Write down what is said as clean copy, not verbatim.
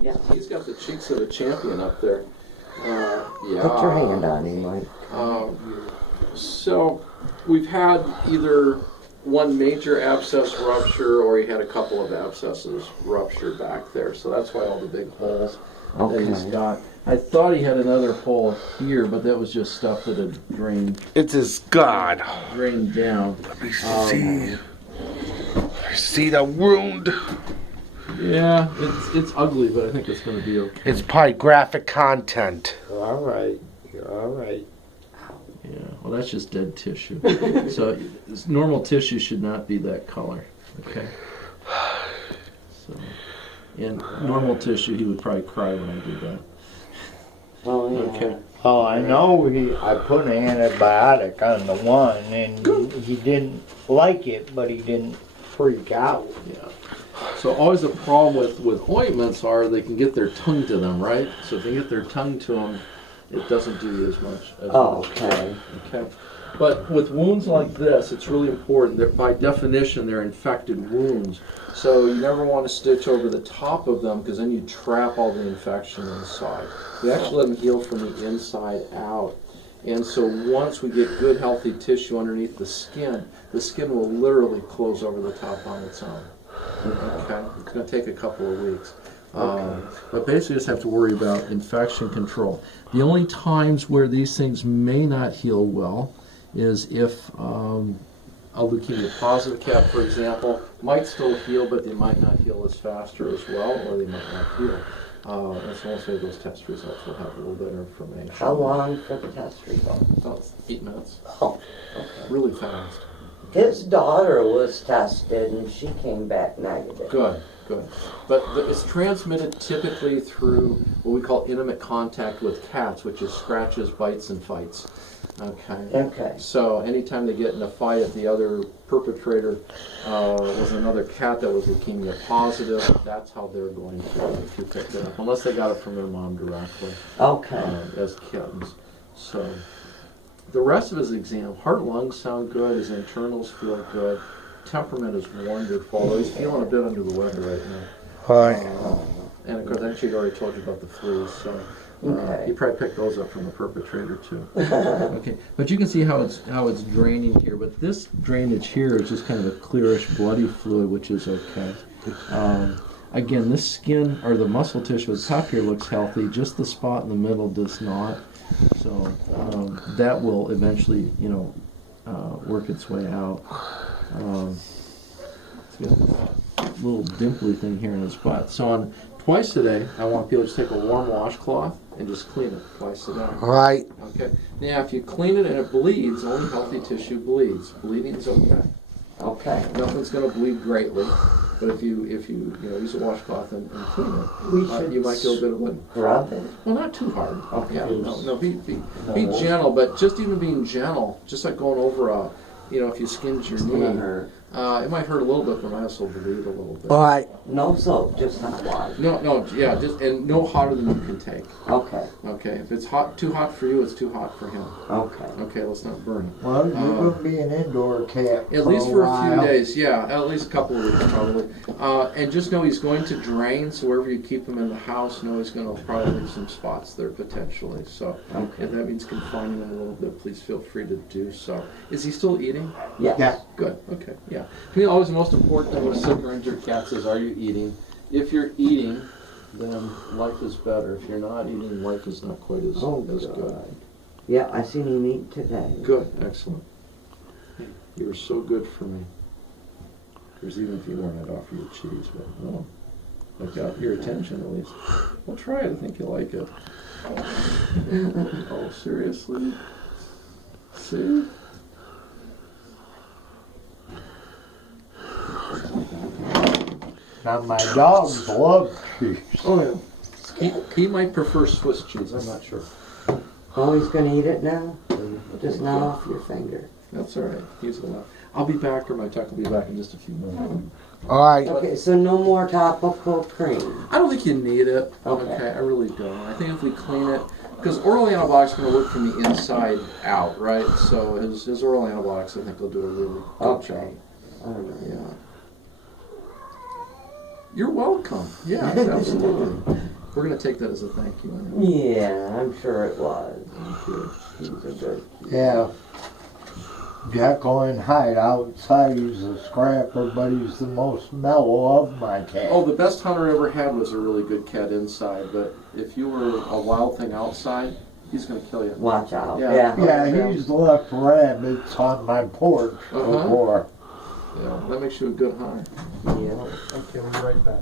Yeah. He's got the cheeks of a champion up there. Yeah. Put your hand on him, Mike. So we've had either one major abscess rupture or he had a couple of abscesses rupture back there. So that's why all the big holes that he's got. I thought he had another hole here, but that was just stuff that had drained. It's his God. Drained down. Let me see. I see the wound. Yeah, it's ugly, but I think it's going to be okay. It's probably graphic content. You're all right. You're all right. Yeah, well, that's just dead tissue. So normal tissue should not be that color. Okay. So, in normal tissue, he would probably cry when I do that. Oh, yeah. Okay. Oh, I know. I put an antibiotic on the one, and he didn't like it, but he didn't freak out. Yeah. So always the problem with ointments are they can get their tongue to them, right? So if they get their tongue to them, it doesn't do you as much. Okay. Okay. But with wounds like this, it's really important that by definition they're infected wounds. So you never want to stitch over the top of them because then you trap all the infection inside. We actually let them heal from the inside out. And so once we get good healthy tissue underneath the skin will literally close over the top on its own. Okay? It's going to take a couple of weeks. But basically just have to worry about infection control. The only times where these things may not heal well is if a leukemia positive cat, for example, might still heal, but they might not heal as faster as well, or they might not heal. And so also those test results will have a little bit of information. How long for the test results? About 8 minutes. Oh, okay. Really fast. His daughter was tested and she came back negative. Good, good. But it's transmitted typically through what we call intimate contact with cats, which is scratches, bites, and fights. Okay. Okay. So anytime they get in a fight, if the other perpetrator was another cat that was leukemia positive, that's how they're going to pick it up, unless they got it from their mom directly. Okay. As kittens. So the rest of his exam, heart and lungs sound good, his internals feel good, temperament is wonderful, although he's feeling a bit under the weather right now. Hi. And of course, I actually already told you about the fleas, so Okay. he probably picked those up from the perpetrator too. Okay, but you can see how it's draining here. But this drainage here is just kind of a clearish, bloody fluid, which is okay. Again, this skin or the muscle tissue at the top here looks healthy. Just the spot in the middle does not. So that will eventually, work its way out. It's got a little dimply thing here in the spot. So on twice a day, I want people to just take a warm washcloth and just clean it twice a day. Right. Okay. Now, if you clean it and it bleeds, only healthy tissue bleeds. Bleeding is okay. Okay. Nothing's going to bleed greatly, but if you use a washcloth and clean it, you might get a bit of blood. Rub it? Well, not too hard. Okay. Yeah, no, be gentle, but just even being gentle, just like going over if you skinned your knee. It might hurt a little bit, but might also bleed a little bit. All right. No soap, just hot water. No, yeah, and no hotter than you can take. Okay. Okay, if it's too hot for you, it's too hot for him. Okay. Okay, let's not burn him. Well, you're going to be an indoor cat. At least for a few while. days, yeah, at least a couple of weeks probably. And just know he's going to drain, so wherever you keep him in the house, know he's going to probably leave some spots there potentially. So Okay. if that means confining him a little bit, please feel free to do so. Is he still eating? Yes. Yeah. Good, okay, yeah. To me, always the most important thing with sick or injured cats is, are you eating? If you're eating, then life is better. If you're not eating, life is not quite as good. Yeah, I seen him eat today. Good, excellent. You were so good for me. There's even if you weren't, I'd offer you cheese, but no. I got your attention at least. Well, try it. I think you'll like it. Oh, seriously? See? Now, my dogs love cheese. Oh, yeah. He might prefer Swiss cheese. I'm not sure. Oh, he's going to eat it now? Just not off your finger. That's all right. He's allowed. I'll be back, or my tuck will be back in just a few minutes. All right. Okay, so no more topical cream. I don't think you need it. Okay. I really don't. I think if we clean it, because oral antibiotics are going to work from the inside out, right? So his oral antibiotics, I think, will do a really good job. All right. Yeah. You're welcome. Yeah, absolutely. We're gonna take that as a thank you. Anyway. Yeah, I'm sure it was. Thank you. He's a good kid. Yeah. Jekyll and Hyde outside, he's a scrapper, but he's the most mellow of my cats. Oh, the best hunter I ever had was a really good cat inside, but if you were a wild thing outside, he's gonna kill you. Watch out. Yeah. Yeah, he's left rabbits on my porch before. Yeah, that makes you a good hunter. Yeah. Okay, we'll be right back.